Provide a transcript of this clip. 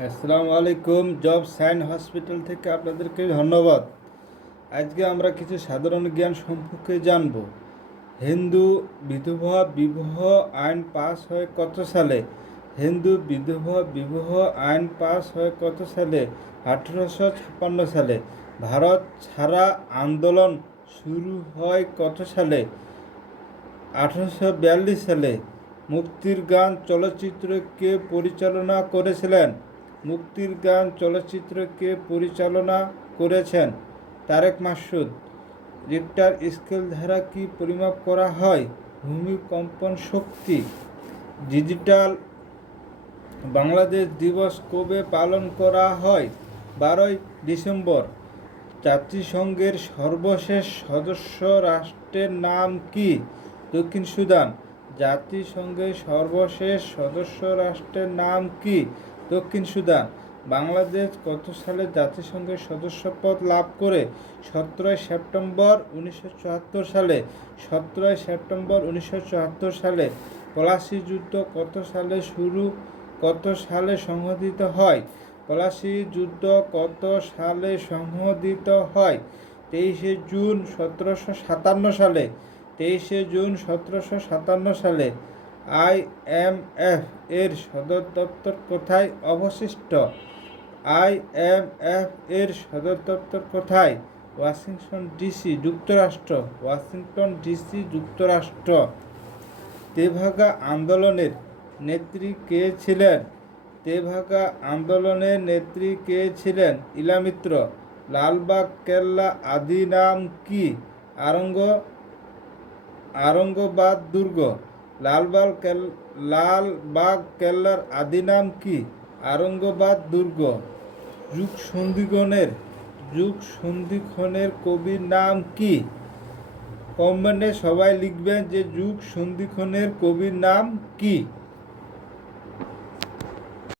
আসসালামু আলাইকুম, job sign hospital থেকে আপনাদেরকে ধন্যবাদ। আজকে আমরা কিছু সাধারণ জ্ঞান সম্পর্কে জানব। হিন্দু বিধবা বিবাহ আইন পাস হয় কত সালে? হিন্দু বিধবা বিবাহ আইন পাস হয় কত সালে? আঠেরোশো ছাপ্পান্ন সালে। ভারত ছাড়া আন্দোলন শুরু হয় কত সালে? আঠারোশো বিয়াল্লিশ সালে। মুক্তির গান চলচ্চিত্রকে পরিচালনা করেছিলেন মুক্তির গান চলচ্চিত্রকে পরিচালনা করেছেন তারেক মাসুদ। রিক্টার স্কেল ধারা কি পরিমাপ করা হয়? ভূমিকম্পন শক্তি। ডিজিটাল বাংলাদেশ দিবস কবে পালন করা হয়? বারোই ডিসেম্বর। জাতিসংঘের সর্বশেষ সদস্য রাষ্ট্রের নাম কি? দক্ষিণ সুদান। জাতিসংঘের সর্বশেষ সদস্য রাষ্ট্রের নাম কি? দক্ষিণ সুদান, বাংলাদেশ কত সালে জাতিসংঘের সদস্যপদ লাভ করে? সতেরোই সেপ্টেম্বর উনিশশো চুয়াত্তর সালে। সতেরোই সেপ্টেম্বর উনিশশো চুয়াত্তর সালে। পলাশি যুদ্ধ কত সালে শুরু, কত সালে সংঘটিত হয়? পলাশি যুদ্ধ কত সালে সংঘটিত হয়? তেইশে জুন সতেরোশো সাতান্ন সালে। তেইশে জুন সতেরোশো সাতান্ন সালে। আইএমএফ এর সদর দপ্তর কোথায় অবশিষ্ট? আইএমএফ এর সদর দপ্তর কোথায়? ওয়াশিংটন ডিসি, যুক্তরাষ্ট্র। ওয়াশিংটন ডিসি, যুক্তরাষ্ট্র। তেভাগা আন্দোলনের নেত্রী কে ছিলেন? তেভাগা আন্দোলনের নেত্রী কে ছিলেন? ইলামিত্র লালবাগ, কেল্লা, আদি নাম কি? আরঙ্গ, আরঙ্গবাদ দুর্গ। লালবাগ কেল, লালবাগ কেল্লার আদি নাম কি? আরঙ্গবাদ দুর্গ। যুগ সন্ধিগণের যুগ সন্ধিক্ষণের কবির নাম কি? কমেন্টে সবাই লিখবেন যে যুগ সন্ধিক্ষণের কবির নাম কি?